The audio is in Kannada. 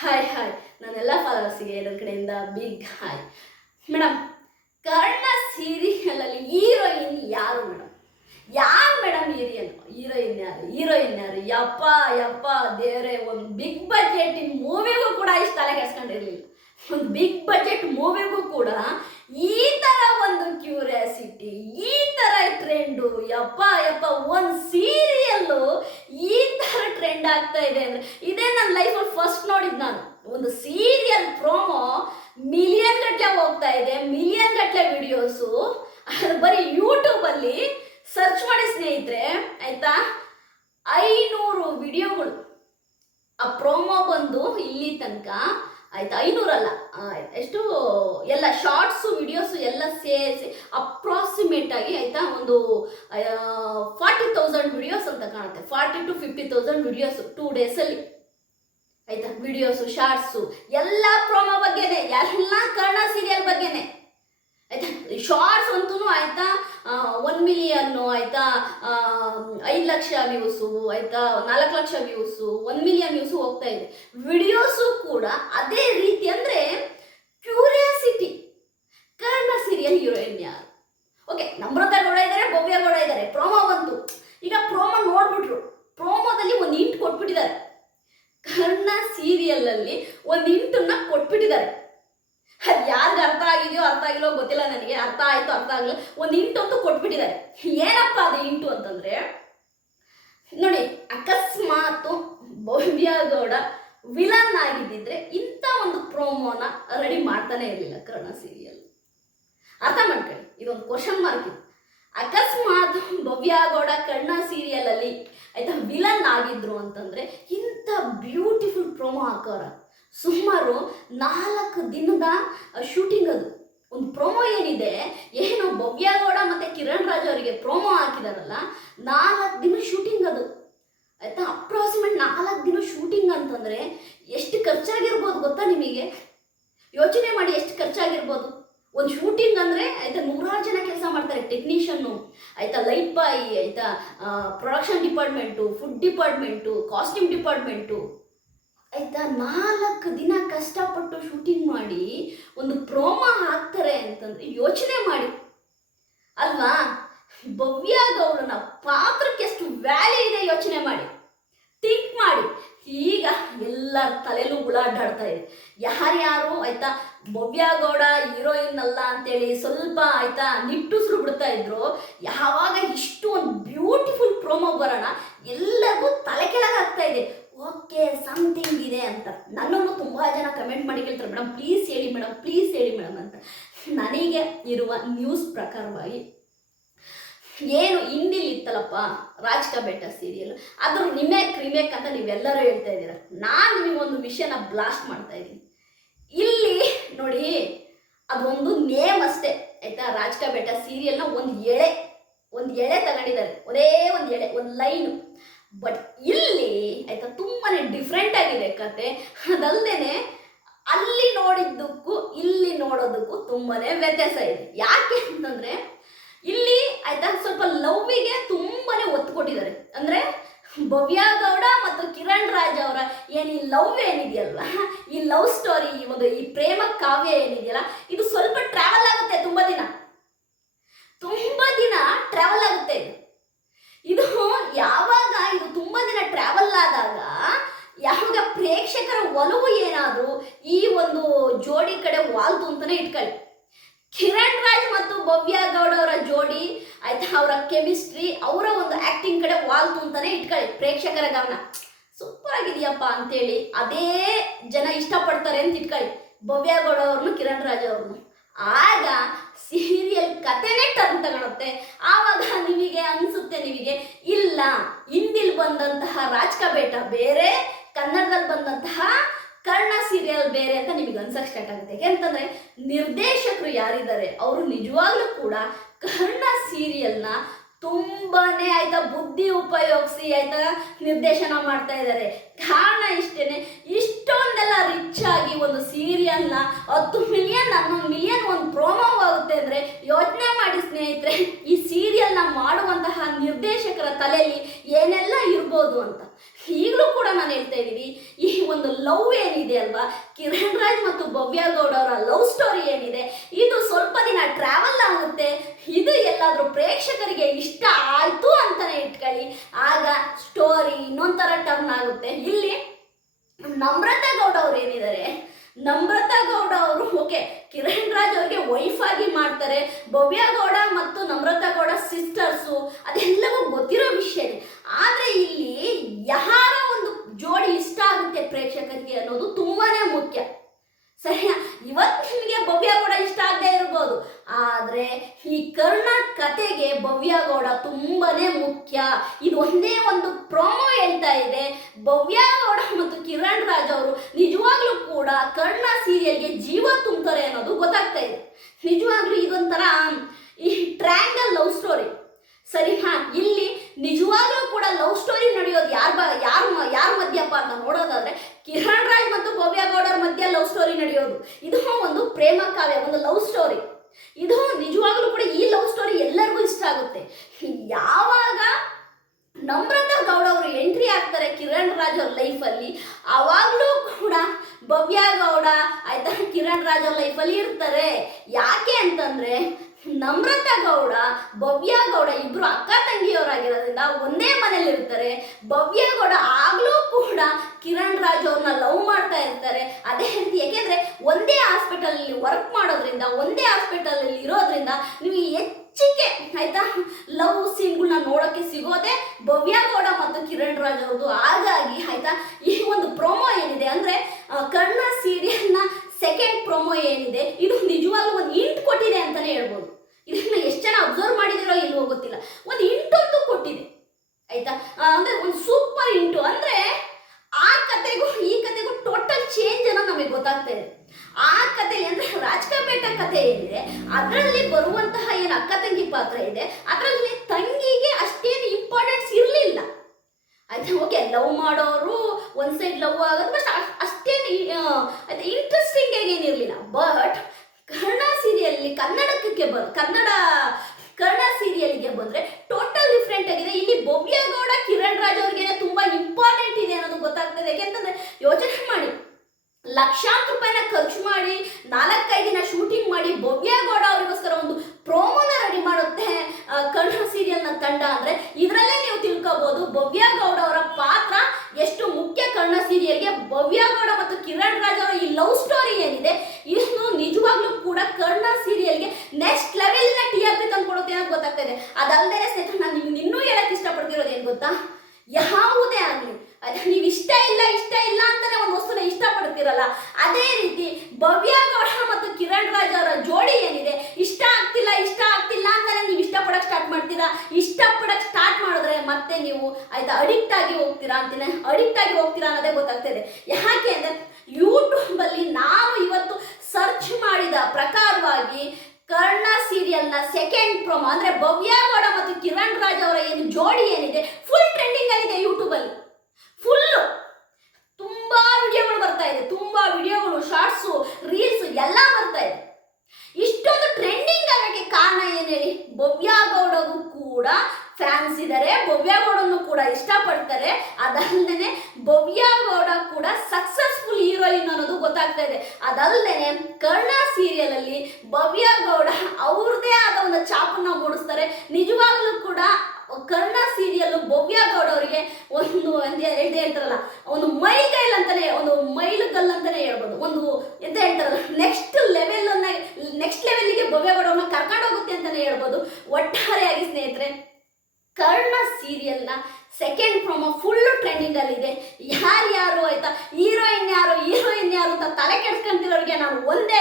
ಹಾಯ್ ಹಾಯ್ ನನ್ನೆಲ್ಲ ಫಾಲೋವರ್ಸಿಗೆ ನನ್ನ ಕಡೆಯಿಂದ ಬಿಗ್ ಹಾಯ್ ಮೇಡಮ್ ಕರ್ಣ ಸೀರಿಯಲಲ್ಲಿ ಹೀರೋಯಿನ್ ಯಾರು ಮೇಡಮ್ ಯಾರು ಮೇಡಮ್ ಹೀರಿಯನ್ ಹೀರೋಯಿನ್ ಯಾರು? ಹೀರೋಯಿನ್ ಯಾರು? ಯಪ್ಪ ಯಪ್ಪ, ದೇವರೇ, ಒಂದು ಬಿಗ್ ಬಜೆಟ್ ಇನ್ ಮೂವಿಗೂ ಕೂಡ ಇಷ್ಟು ತಲೆ ಕೆಡ್ಸ್ಕೊಂಡಿರ್ಲಿಲ್ಲ. ಒಂದು ಬಿಗ್ ಬಜೆಟ್ ಮೂವಿಗೂ ಕೂಡ ಈ ತರ ಒಂದು ಕ್ಯೂರಿಯಾಸಿಟಿ ಈ ತರ ಟ್ರೆಂಡು ಯಪ್ಪ ಯಪ್ಪ, ಒಂದು ಸೀರಿಯಲ್ಲು ಈ ತರ ಟ್ರೆಂಡ್ ಆಗ್ತಾ ಇದೆ ಅಂದ್ರೆ ಇದೇ ನನ್ನ ಲೈಫಲ್ಲಿ ಫಸ್ಟ್ ನೋಡಿದ್ದು ನಾನು. ಒಂದು ಸೀರಿಯಲ್ ಪ್ರೋಮೋ ಮಿಲಿಯನ್ ಗಟ್ಟಲೆ ಹೋಗ್ತಾ ಇದೆ ಮಿಲಿಯನ್ ಗಟ್ಟಲೆ ವಿಡಿಯೋಸು ಬರೀ ಯೂಟ್ಯೂಬಲ್ಲಿ ಸರ್ಚ್ ಮಾಡಿ ಸ್ನೇಹಿತರೆ, ಆಯ್ತಾ? ಐನೂರು ವಿಡಿಯೋಗಳು ಆ ಪ್ರೋಮೋ ಬಂದು ಇಲ್ಲಿ ತನಕ ಆಯ್ತಾ? ಐನೂರಲ್ಲ? ಎಷ್ಟು ಎಲ್ಲ ಶಾರ್ಟ್ಸು ವಿಡಿಯೋಸು ಎಲ್ಲ ಸೇರಿಸಿ ಅಪ್ರಾಕ್ಸಿಮೇಟ್ ಆಗಿ ಆಯ್ತಾ, ಒಂದು ಫಾರ್ಟಿ ತೌಸಂಡ್ ವಿಡಿಯೋಸ್ ಅಂತ ಕಾಣುತ್ತೆ. Forty two fifty thousand videos two ಡೇಸಲ್ಲಿ ಆಯ್ತಾ? ವಿಡಿಯೋಸು ಶಾರ್ಟ್ಸು ಎಲ್ಲ ಪ್ರೋಮೋ ಬಗ್ಗೆನೆ, ಎಲ್ಲ ಕನ್ನಡ ಸೀರಿಯಲ್ ಬಗ್ಗೆನೆ. ಆಯ್ತಾ? ಶಾರ್ಟ್ಸ್ ಅಂತೂ ಆಯ್ತಾ ಒನ್ ಮಿಲಿಯನ್ನು ಆಯ್ತಾ ಐದು ಲಕ್ಷ ವ್ಯೂಸು ಆಯ್ತಾ? ನಾಲ್ಕು lakh views one million views ಹೋಗ್ತಾ ಇದೆ. ವಿಡಿಯೋಸು ಕೂಡ ಅದೇ ರೀತಿ ಅಂದರೆ ಕ್ಯೂರಿಯಾಸಿಟಿ ಕನ್ನಡ ಸೀರಿಯಲ್ ಹೀರೋಯಿನ್ ಯಾರು? ಓಕೆ ನಮ್ರತ ಗೌಡ ಇದ್ದಾರೆ ಭವ್ಯ ಗೌಡ ಇದ್ದಾರೆ ಪ್ರೋಮೋ ಬಂತು. ಈಗ ಪ್ರೋಮೋ ನೋಡ್ಬಿಟ್ರು. ಪ್ರೋಮೋದಲ್ಲಿ ಒಂದು ಇಂಟ್ ಕೊಟ್ಬಿಟ್ಟಿದ್ದಾರೆ. ಕನ್ನಡ ಸೀರಿಯಲಲ್ಲಿ ಒಂದು ಇಂಟನ್ನ ಕೊಟ್ಬಿಟ್ಟಿದ್ದಾರೆ. ಅದು ಯಾರಿಗೆ ಅರ್ಥ ಆಗಿದೆಯೋ, ಅರ್ಥ ಆಗಿಲ್ಲೋ ಗೊತ್ತಿಲ್ಲ ನನಗೆ. ಅರ್ಥ ಆಯಿತು, ಅರ್ಥ ಆಗಲಿಲ್ಲ. ಒಂದು ಇಂಟು ಅಂತೂ ಕೊಟ್ಬಿಟ್ಟಿದ್ದಾರೆ. ಏನಪ್ಪ ಅದು ಇಂಟು ಅಂತಂದರೆ ನೋಡಿ, ಅಕಸ್ಮಾತು ಭವ್ಯಗೌಡ ವಿಲನ್ ಆಗಿದ್ದಿದ್ರೆ ಇಂಥ ಒಂದು ಪ್ರೋಮೋನ ರೆಡಿ ಮಾಡ್ತಾನೆ ಇರಲಿಲ್ಲ ಕರ್ಣ ಸೀರಿಯಲ್ ಅರ್ಥ ಮಾಡ್ಕೊಳ್ಳಿ, ಇದೊಂದು ಕ್ವಶನ್ ಮಾರ್ಕ್ ಇದು. ಅಕಸ್ಮಾತ್ ಭವ್ಯಗೌಡ ಗೌಡ ಸೀರಿಯಲ್ ಅಲ್ಲಿ ಆಯ್ತಾ ವಿಲನ್ ಆಗಿದ್ರು ಅಂತಂದ್ರೆ ಇಂಥ ಬ್ಯೂಟಿಫುಲ್ ಪ್ರೋಮೋ ಹಾಕೋರ. ಸುಮಾರು ನಾಲ್ಕು ದಿನದ ಶೂಟಿಂಗ್ ಅದು. ಒಂದು ಪ್ರೋಮೋ ಏನಿದೆ, ಏನು ಭವ್ಯ ಗೌಡ ಮತ್ತೆ ಕಿರಣ್ ರಾಜ್ ಅವರಿಗೆ ಪ್ರೋಮೋ ಹಾಕಿದಾರಲ್ಲ, ನಾಲ್ಕು ದಿನ ಶೂಟಿಂಗ್ ಅದು. ಆಯ್ತಾ? ಅಪ್ರಾಕ್ಸಿಮೇಟ್ ನಾಲ್ಕು ದಿನ ಶೂಟಿಂಗ್ ಅಂತಂದ್ರೆ ಎಷ್ಟು ಖರ್ಚಾಗಿರ್ಬೋದು ಗೊತ್ತಾ ನಿಮಗೆ? ಯೋಚನೆ ಮಾಡಿ ಎಷ್ಟು ಖರ್ಚಾಗಿರ್ಬೋದು? ಒಂದು ಶೂಟಿಂಗ್ ಅಂದರೆ ಆಯ್ತಾ ನೂರಾರು ಜನ ಕೆಲಸ ಮಾಡ್ತಾರೆ ಟೆಕ್ನಿಷಿಯನ್ನು ಆಯ್ತಾ ಲೈಟ್ ಬಾಯ್ ಆಯ್ತಾ production department food department costume department ಆಯ್ತಾ ನಾಲ್ಕು ದಿನ ಕಷ್ಟಪಟ್ಟು ಶೂಟಿಂಗ್ ಮಾಡಿ ಒಂದು ಪ್ರೋಮ ಹಾಕ್ತಾರೆ ಅಂತಂದ್ರೆ ಯೋಚನೆ ಮಾಡಿ. ಅಲ್ವಾ? ಭವ್ಯ ಗೌಡನ ಪಾತ್ರಕ್ಕೆ ಎಷ್ಟು ವ್ಯಾಲ್ಯೂ ಇದೆ ಯೋಚನೆ ಮಾಡಿ. ಥಿಂಕ್ ಮಾಡಿ. ಈಗ ಎಲ್ಲರ ತಲೆಲೂ ಗುಳಾಡ್ಡಾಡ್ತಾ ಇದೆ. ಯಾರ್ಯಾರು ಆಯ್ತಾ, ಭವ್ಯ ಗೌಡ ಹೀರೋಯಿನ್ ಅಲ್ಲ ಅಂತೇಳಿ ಸ್ವಲ್ಪ ಆಯ್ತಾ ನಿಟ್ಟುಸ್ರು ಬಿಡ್ತಾ ಇದ್ರು, ಯಾವಾಗ ಇಷ್ಟು ಒಂದು ಬ್ಯೂಟಿಫುಲ್ ಪ್ರೋಮೋ ಬರೋಣ, ಎಲ್ಲರಿಗೂ ತಲೆ ಕೆಳಗಾಗ್ತಾ ಇದೆ. ಓಕೆ ಸಮಥಿಂಗ್ ಇದೆ ಅಂತ. ನನ್ನನ್ನು ತುಂಬ ಜನ ಕಮೆಂಟ್ ಮಾಡಿ ಕೇಳ್ತಾರೆ ಮೇಡಮ್ ಪ್ಲೀಸ್ ಹೇಳಿ ಮೇಡಮ್ ಪ್ಲೀಸ್ ಹೇಳಿ ಮೇಡಮ್ ಅಂತ. ನನಗೆ ಇರುವ ನ್ಯೂಸ್ ಪ್ರಕಾರವಾಗಿ ಏನು ಇತ್ತಲ್ಲಪ್ಪ, ರಾಜಕ ಬೆಟ್ಟ ಸೀರಿಯಲ್ ಅದ್ರ ರಿಮೇಕ್ ರಿಮೇಕ್ ಅಂತ ನೀವೆಲ್ಲರೂ ಹೇಳ್ತಾ ಇದ್ದೀರ. ನಾನು ನಿಮಗೊಂದು ವಿಷಯನ ಬ್ಲಾಸ್ಟ್ ಮಾಡ್ತಾ ಇದ್ದೀನಿ. ಇಲ್ಲಿ ನೋಡಿ, ಅದೊಂದು ನೇಮ್ ಅಷ್ಟೇ, ಆಯ್ತಾ? ರಾಜ್ಕ ಬೆಟ್ಟ ಸೀರಿಯಲ್ನ ಒಂದು ಎಳೆ ಒಂದು ಎಳೆ ತಗೊಂಡಿದ್ದಾರೆ. ಒಂದೇ ಒಂದು ಎಳೆ, ಒಂದು ಲೈನು ಬಟ್ ಇಲ್ಲಿ ಆಯ್ತಾ ತುಂಬಾನೇ ಡಿಫ್ರೆಂಟ್ ಆಗಿದೆ ಕತೆ. ಅದಲ್ಲದೆ ಅಲ್ಲಿ ನೋಡಿದ್ದಕ್ಕೂ ಇಲ್ಲಿ ನೋಡೋದಕ್ಕೂ ತುಂಬಾನೇ ವ್ಯತ್ಯಾಸ ಇದೆ. ಯಾಕೆ ಅಂತಂದ್ರೆ ಇಲ್ಲಿ ಆಯ್ತಾ ಸ್ವಲ್ಪ ಲವ್ವಿಗೆ ತುಂಬಾನೇ ಒತ್ತು ಕೊಟ್ಟಿದ್ದಾರೆ. ಅಂದ್ರೆ ಭವ್ಯ ಗೌಡ ಮತ್ತು ಕಿರಣ್ ರಾಜ್ ಅವರ ಏನು ಈ ಲವ್ ಏನಿದೆಯಲ್ಲ, ಈ ಲವ್ ಸ್ಟೋರಿ ಈ ಒಂದು ಈ ಪ್ರೇಮ ಕಾವ್ಯ ಏನಿದೆಯಲ್ಲ, ಇದು ಸ್ವಲ್ಪ ಟ್ರಾವೆಲ್ ಆಗುತ್ತೆ ತುಂಬಾ ದಿನ. ತುಂಬಾ ದಿನ ಟ್ರಾವೆಲ್ ಆಗುತ್ತೆ ಇದು ಇದು ಯಾವಾಗ ಇದು ತುಂಬಾ ದಿನ ಟ್ರಾವೆಲ್ ಆದಾಗ ಯಾವಾಗ ಪ್ರೇಕ್ಷಕರ ಒಲವು ಏನಾದರೂ ಈ ಒಂದು ಜೋಡಿ ಕಡೆ ವಾಲ್ತು ಅಂತಾನೆ ಇಟ್ಕೊಳ್ಳಿ. ಕಿರಣ್ ರಾಜ್ ಮತ್ತು ಭವ್ಯ ಗೌಡ ಅವರ ಜೋಡಿ, ಆಯ್ತಾ, ಅವರ ಕೆಮಿಸ್ಟ್ರಿ ಅವರ ಒಂದು ಆಕ್ಟಿಂಗ್ ಕಡೆ ವಾಲ್ತು ಅಂತಾನೆ ಇಟ್ಕೊಳ್ಳಿ ಪ್ರೇಕ್ಷಕರ ಗಮನ. ಸೂಪರ್ ಆಗಿದೆಯಪ್ಪ ಅಂತೇಳಿ ಅದೇ ಜನ ಇಷ್ಟಪಡ್ತಾರೆ ಅಂತ ಇಟ್ಕೊಳ್ಳಿ. ಭವ್ಯ ಗೌಡ ಅವ್ರನ್ನು ಕಿರಣ್ ರಾಜ್ ಅವ್ರನ್ನು. ಆಗ ಸೀರಿಯಲ್ ಕತೆನೇ ಟರ್ನ್ ತಗೊಳುತ್ತೆ. ಆವಾಗ ನಿಮಗೆ ಅನಿಸುತ್ತೆ ನಿಮಗೆ, ಇಲ್ಲ, ಹಿಂದಿಲ್ ಬಂದಂತಹ ರಾಜ್ಕ ಬೇಟ ಬೇರೆ ಕನ್ನಡದಲ್ಲಿ ಬಂದಂತಹ ಕರ್ಣ ಸೀರಿಯಲ್ ಬೇರೆ ಅಂತ ನಿಮಗೆ ಅನ್ಸಕ್ ಸ್ಟಾರ್ಟ್ ಆಗುತ್ತೆ. ಯಾಕೆಂತಂದ್ರೆ ನಿರ್ದೇಶಕರು ಯಾರಿದ್ದಾರೆ, ಅವರು ನಿಜವಾಗ್ಲೂ ಕೂಡ ಕರ್ಣ ಸೀರಿಯಲ್ನ ತುಂಬಾನೇ ಆಯ್ತಾ ಬುದ್ಧಿ ಉಪಯೋಗಿಸಿ ಆಯ್ತಾ ನಿರ್ದೇಶನ ಮಾಡ್ತಾ ಇದ್ದಾರೆ. ಕಾರಣ ಇಷ್ಟೇನೆ, ಇಷ್ಟೊಂದೆಲ್ಲ ರಿಚ್ ಆಗಿ ಒಂದು ಸೀರಿಯಲ್ನ ಹತ್ತು ಮಿಲಿಯನ್ ಹನ್ನೊಂದು ಮಿಲಿಯನ್ ಒಂದು ಪ್ರೋಮೋ ಆಗುತ್ತೆ ಅಂದರೆ ಯೋಚನೆ ಮಾಡಿ ಸ್ನೇಹಿತರೆ ಈ ಸೀರಿಯಲ್ನ ಮಾಡುವಂತಹ ನಿರ್ದೇಶಕರ ತಲೆಯಲ್ಲಿ ಏನೆಲ್ಲ ಇರ್ಬೋದು ಅಂತ. ಈಗಲೂ ಕೂಡ ನಾನು ಹೇಳ್ತಾ ಇದ್ದೀನಿ, ಈ ಒಂದು ಲವ್ ಏನಿದೆ ಅಲ್ವಾ, ಕಿರಣ್ ರಾಜ್ ಮತ್ತು ಭವ್ಯ ಗೌಡ ಅವರ ಲವ್ ಸ್ಟೋರಿ ಏನಿದೆ, ಇದು ಸ್ವಲ್ಪ ದಿನ ಟ್ರಾವೆಲ್ ಆಗುತ್ತೆ, ಇದು ಎಲ್ಲಾದರೂ ಪ್ರೇಕ್ಷಕರಿಗೆ ಇಷ್ಟ ಆಯಿತು ಅಂತಲೇ ಇಟ್ಕೊಳ್ಳಿ. ಆಗ ಸ್ಟೋರಿ ಇನ್ನೊಂಥರ ಟರ್ನ್ ಆಗುತ್ತೆ. ಇಲ್ಲಿ ನಮ್ರತಾ ಗೌಡ ಅವ್ರು ಏನಿದ್ದಾರೆ, ನಮ್ರತಾ ಗೌಡ ಅವರು, ಓಕೆ, ಕಿರಣ್ ರಾಜ್ ಅವ್ರಿಗೆ ವೈಫ್ ಆಗಿ ಮಾಡ್ತಾರೆ, ಭವ್ಯ ಗೌಡ ಮತ್ತು ನಮ್ರತಾ ಗೌಡ ಸಿಸ್ಟರ್ಸು ಅದೆಲ್ಲವೂ ಗೊತ್ತಿರೋ ವಿಷಯನೇ ಆದರೆ ಇಲ್ಲಿ ಯಾರ ಒಂದು ಜೋಡಿ ಇಷ್ಟ ಆಗುತ್ತೆ ಪ್ರೇಕ್ಷಕರಿಗೆ ಅನ್ನೋದು ತುಂಬಾನೇ ಮುಖ್ಯ ಸರಿಯಾ ಇವತ್ತು ನಿಮಗೆ ಭವ್ಯ ಗೌಡ ಇಷ್ಟ ಆಗದೆ ಇರ್ಬೋದು. ಆದರೆ ಈ ಕರ್ಣ ಕತೆಗೆ ಭವ್ಯ ಗೌಡ ತುಂಬಾನೇ ಮುಖ್ಯ. ಇದು ಒಂದೇ ಒಂದು ಪ್ರೋಮೋ ಹೇಳ್ತಾ ಇದೆ. ಭವ್ಯ ಗೌಡ ಮತ್ತು ಕಿರಣ್ ರಾಜ್ ಅವರು ನಿಜವಾಗ್ಲೂ ಕೂಡ ಕರ್ಣ ಸೀರಿಯಲ್ಗೆ ಜೀವ ತುಂಬ್ತಾರೆ ಅನ್ನೋದು ಗೊತ್ತಾಗ್ತಾ ಇದೆ. ನಿಜವಾಗ್ಲೂ ಇದೊಂಥರ ಈ ಟ್ರ್ಯಾಂಗಲ್ ಲವ್ ಸ್ಟೋರಿ ಸರಿ, ಹಾ, ಇಲ್ಲಿ ನಿಜವಾಗ್ಲೂ ಕೂಡ ಲವ್ ಸ್ಟೋರಿ ನಡೆಯೋದು ಯಾರ ಬ, ಯಾರು ಯಾರ ಮಧ್ಯಪ್ಪ ಅಂತ ನೋಡೋದಾದ್ರೆ ಕಿರಣ್ ರಾಜ್ ಮತ್ತು ಭವ್ಯ ಗೌಡರ ಮಧ್ಯ ಲವ್ ಇದು ಒಂದು ಪ್ರೇಮ ಕಾವ್ಯ, ಒಂದು ಲವ್ ಸ್ಟೋರಿ ಇದು ನಿಜವಾಗ್ಲೂ ಕೂಡ ಈ ಲವ್ ಸ್ಟೋರಿ ಎಲ್ಲರಿಗೂ ಇಷ್ಟ ಆಗುತ್ತೆ. ಯಾವಾಗ ನಮ್ರತಾ ಗೌಡ ಅವರು ಎಂಟ್ರಿ ಆಗ್ತಾರೆ ಕಿರಣ್ ರಾಜ್ ಅವ್ರ ಲೈಫಲ್ಲಿ ಅವಾಗಲೂ ಕೂಡ ಭವ್ಯ ಗೌಡ, ಆಯ್ತಾ, ಕಿರಣ್ ರಾಜ್ ಅವ್ರ ಲೈಫಲ್ಲಿ ಇರ್ತಾರೆ. ಯಾಕೆ ಅಂತಂದ್ರೆ ನಮ್ರತಾ ಗೌಡ, ಭವ್ಯ ಗೌಡ ಇಬ್ರು ಅಕ್ಕ ತಂಗಿಯವರಾಗಿರೋದ್ರಿಂದ ಒಂದೇ ಮನೇಲಿ ಇರ್ತಾರೆ ಭವ್ಯ ಗೌಡ ಆಗ್ಲೂ ಕೂಡ ಕಿರಣ್ ರಾಜ್ ಅವ್ರನ್ನ ಲವ್ ಮಾಡ್ತಾ ಇರ್ತಾರೆ. ಅದೇ ರೀತಿ ಯಾಕೆಂದ್ರೆ ಒಂದೇ ಹಾಸ್ಪಿಟಲ್ ವರ್ಕ್ ಮಾಡೋದ್ರಿಂದ, ಒಂದೇ ಹಾಸ್ಪಿಟಲ್ ಅಲ್ಲಿ ಇರೋದ್ರಿಂದ ನೀವು ಹೆಚ್ಚಿಗೆ ಆಯ್ತಾ ಲವ್ ಸೀನ್ಗಳನ್ನ ನೋಡೋಕೆ ಸಿಗೋದೆ ಭವ್ಯ ಗೌಡ ಮತ್ತು ಕಿರಣ್ ರಾಜ್ ಅವ್ರದ್ದು ಹಾಗಾಗಿ ಆಯ್ತಾ ಈ ಒಂದು ಪ್ರೋಮೋ ಏನಿದೆ ಅಂದ್ರೆ ಕರ್ಣ ಸೀರಿಯಲ್ನ ಸೆಕೆಂಡ್ ಪ್ರೊಮೋ ಏನಿದೆ, ಇದು ನಿಜವಾಗ್ಲೂ ಒಂದು ಇಂಟ್ ಕೊಟ್ಟಿದೆ ಅಂತಾನೆ ಹೇಳ್ಬೋದು. ಇದನ್ನ ಎಷ್ಟು ಜನ ಅಬ್ಸರ್ವ್ ಮಾಡಿದಿರೋ ಇಲ್ವೋ ಗೊತ್ತಿಲ್ಲ. ಒಂದು ಇಂಟೊಂದು ಕೊಟ್ಟಿದೆ. ಆಯ್ತಾ? ಅಂದ್ರೆ ಒಂದು ಸೂಪರ್ ಇಂಟು ಅಂದ್ರೆ ಆ ಕತೆಗೂ, ಈ ಕತೆಗೂ ಟೋಟಲ್ ಚೇಂಜ್ ಅನ್ನೋ ನಮಗೆ ಗೊತ್ತಾಗ್ತಾ ಇದೆ. ಆ ಕತೆ ಅಂದ್ರೆ ರಾಜಕಪೇಟ ಕಥೆ ಏನಿದೆ, ಅದರಲ್ಲಿ ಬರುವಂತಹ ಏನು ಅಕ್ಕ ತಂಗಿ ಪಾತ್ರ ಇದೆ, ಅದರಲ್ಲಿ ತಂಗಿಗೆ ಅಷ್ಟೇನು ಇಂಪಾರ್ಟೆನ್ಸ್ ಇರಲಿಲ್ಲ. ಆಯ್ತಾ? ಓಕೆ ಲವ್ ಮಾಡೋರು, ಒಂದ್ ಸೈಡ್ ಲವ್ ಆಗೋದು ಬಟ್ ಅಷ್ಟೇನು ಇಂಟ್ರೆಸ್ಟ್ ಬಟ್ ಕನ್ನಡ ಸೀರಿಯಲ್ ಕನ್ನಡಕ್ಕೆ ಬರ್ ಕನ್ನಡ ಕನ್ನಡ ಸೀರಿಯಲ್ಗೆ ಬಂದ್ರೆ ಟೋಟಲ್ ಡಿಫ್ರೆಂಟ್ ಆಗಿದೆ. ಇಲ್ಲಿ ಭವ್ಯ ಗೌಡ ಕಿರಣ್ ರಾಜ್ ಅವ್ರಿಗೆ ತುಂಬಾ ಇಂಪಾರ್ಟೆಂಟ್ ಇದೆ ಅನ್ನೋದು ಗೊತ್ತಾಗ್ತದೆ. ಯಾಕೆಂತಂದ್ರೆ ಯೋಚನೆ ಮಾಡಿ, ಲಕ್ಷಾಂತರ ರೂಪಾಯಿನ ಖರ್ಚು ಮಾಡಿ, ನಾಲ್ಕೈದು ದಿನ ಶೂಟಿಂಗ್ ಮಾಡಿ ಭವ್ಯ ಗೌಡ ಅವರಿಗೋಸ್ಕರ ಒಂದು ಪ್ರೋಮೋನ ರೆಡಿ ಮಾಡುತ್ತೆ ಕನ್ನಡ ಸೀರಿಯಲ್ನ ತಂಡ ಅಂದ್ರೆ ಇದರಲ್ಲೇ ನೀವು ತಿಳ್ಕೊಬಹುದು ಭವ್ಯ ಗೌಡ ಅವರ ಪಾತ್ರ ಎಷ್ಟು ಮುಖ್ಯ ಕನ್ನಡ ಸೀರಿಯಲ್ಗೆ. ಭವ್ಯ ಗೌಡ ಮತ್ತು ಕಿರಣ್ ರಾಜ್ ಅವರ ಲವ್ ಸ್ಟೋರಿ ಏನಿದೆ, ಇನ್ನು ನಿಜವಾಗ್ಲೂ ಕೂಡ ಕನ್ನಡ ಸೀರಿಯಲ್ಗೆ ನೆಕ್ಸ್ಟ್ ಲೆವೆಲ್ನ ಟಿ ಆರ್ ಪಿ ತಂದು ಕೊಡುತ್ತೆ ಅನ್ನೋದು ಗೊತ್ತಾಗ್ತಾ ಇದೆ. ಅದಲ್ಲದೆ ಸ್ನೇಹಿತರೆ, ನಾನು ನಿಮ್ಗೆ ಇನ್ನೂ ಹೇಳಕ್ ಇಷ್ಟಪಡ್ತಿರೋದು ಏನು ಗೊತ್ತಾ? ಯಾವುದೇ ಆಗಲಿ. ಅದೇ ನೀವು ಇಷ್ಟ ಇಲ್ಲ ಇಷ್ಟ ಇಲ್ಲ ಅಂತಾನೆ ಒಂದು ವಸ್ತುನ ಇಷ್ಟಪಡ್ತಿರಲ್ಲ. ಅದೇ ರೀತಿ ಭವ್ಯ ಗೌಡ ಮತ್ತು ಕಿರಣ್ ರಾಜ್ ಅವರ ಜೋಡಿ ಏನಿದೆ, ಇಷ್ಟ ಆಗ್ತಿಲ್ಲ ಇಷ್ಟ ಆಗ್ತಿಲ್ಲ ಅಂತಾನೆ ನೀವು ಇಷ್ಟಪಡಕ್ ಸ್ಟಾರ್ಟ್ ಮಾಡ್ತೀರಾ? ಇಷ್ಟಪಡಕ್ ಸ್ಟಾರ್ಟ್ ಮಾಡಿದ್ರೆ ಮತ್ತೆ ನೀವು ಆಯ್ತಾ ಅಡಿಕ್ಟ್ ಆಗಿ ಹೋಗ್ತೀರಾ ಅಂತಾನೆ? ಅಡಿಕ್ಟ್ ಆಗಿ ಹೋಗ್ತೀರಾ ಅನ್ನೋದೇ ಗೊತ್ತಾಗ್ತಿದೆ ಯಾಕೆ ಅಂದ್ರೆ ಯೂಟ್ಯೂಬ್ ಅಲ್ಲಿ ನಾವು ಇವತ್ತು ಸರ್ಚ್ ಮಾಡಿದ ಪ್ರಕಾರವಾಗಿ ಕರ್ಣ ಸೀರಿಯಲ್ನ ಸೆಕೆಂಡ್ ಪ್ರೊಮೋ ಅಂದ್ರೆ ಭವ್ಯ ಗೌಡ ಮತ್ತು ಕಿರಣ್ ರಾಜ್ ಅವರ ಏನು ಜೋಡಿ ಏನಿದೆ ಫುಲ್ ಟ್ರೆಂಡಿಂಗ್ ಅಲ್ಲಿದೆ ಯೂಟ್ಯೂಬ್ ಅಲ್ಲಿ. ಫುಲ್ ತುಂಬಾ ವಿಡಿಯೋಗಳು ಬರ್ತಾ ಇದೆ, ತುಂಬಾ ವಿಡಿಯೋಗಳು ಶಾರ್ಟ್ಸು ರೀಲ್ಸ್ ಎಲ್ಲ ಬರ್ತಾ ಇದೆ. ಇಷ್ಟೊಂದು ಟ್ರೆಂಡಿಂಗ್ ಆಗಕ್ಕೆ ಕಾರಣ ಏನು ಹೇಳಿ? ಕೂಡ ಫ್ಯಾನ್ಸ್ ಇದ್ದಾರೆ ಭವ್ಯ ಕೂಡ ಇಷ್ಟಪಡ್ತಾರೆ. ಅದಲ್ಲದೆ ಭವ್ಯ ಗೌಡ ಕೂಡ ಸಕ್ಸಸ್ಫುಲ್ ಹೀರೋಯಿನ್ ಅನ್ನೋದು ಗೊತ್ತಾಗ್ತಾ ಇದೆ. ಅದಲ್ಲದೆ ಕರ್ಣ ಸೀರಿಯಲ್ ಅಲ್ಲಿ ಭವ್ಯ ಗೌಡ ಅವ್ರದೇ ಆದ ಒಂದು ಚಾಪನ್ನ ಮೂಡಿಸ್ತಾರೆ. ನಿಜವಾಗ್ಲೂ ಕೂಡ ಕರ್ಣ ಸೀರಿಯಲ್ ಭವ್ಯ ಗೌಡ ಅವರಿಗೆ ಒಂದು ಎಂತ ಇದು ಹೇಳ್ತಾರಲ್ಲ, ಒಂದು ಮೈಗೈಲ್ ಅಂತಾನೆ, ಒಂದು ಮೈಲುಗಲ್ ಅಂತಾನೆ ಹೇಳ್ಬೋದು. ಒಂದು ಎಂತ ಹೇಳ್ತಾರಲ್ಲ ನೆಕ್ಸ್ಟ್ ಲೆವೆಲ್ ನೆಕ್ಸ್ಟ್ ಲೆವೆಲ್ಗೆ ಭವ್ಯ ಗೌಡ ಅವ್ರನ್ನ ಕರ್ಕೊಂಡು ಹೋಗುತ್ತೆ ಅಂತಾನೆ ಹೇಳ್ಬೋದು ಒಟ್ಟಾರೆಯಾಗಿ ಸ್ನೇಹಿತರೆ ಕರ್ಣ ಸೀರಿಯಲ್ನ ಸೆಕೆಂಡ್ ಪ್ರೊಮೋ ಫುಲ್ ಟ್ರೆಂಡಿಂಗ್ ಯಾರು ಯಾರ್ಯಾರು ಆಯ್ತಾ? ಹೀರೋಯಿನ್ ಯಾರು? ಹೀರೋಯಿನ್ ಯಾರು ಅಂತ ತಲೆ ಕೆಡ್ಸ್ಕೊಂತಿರೋರಿಗೆ ನಾನು ಒಂದೇ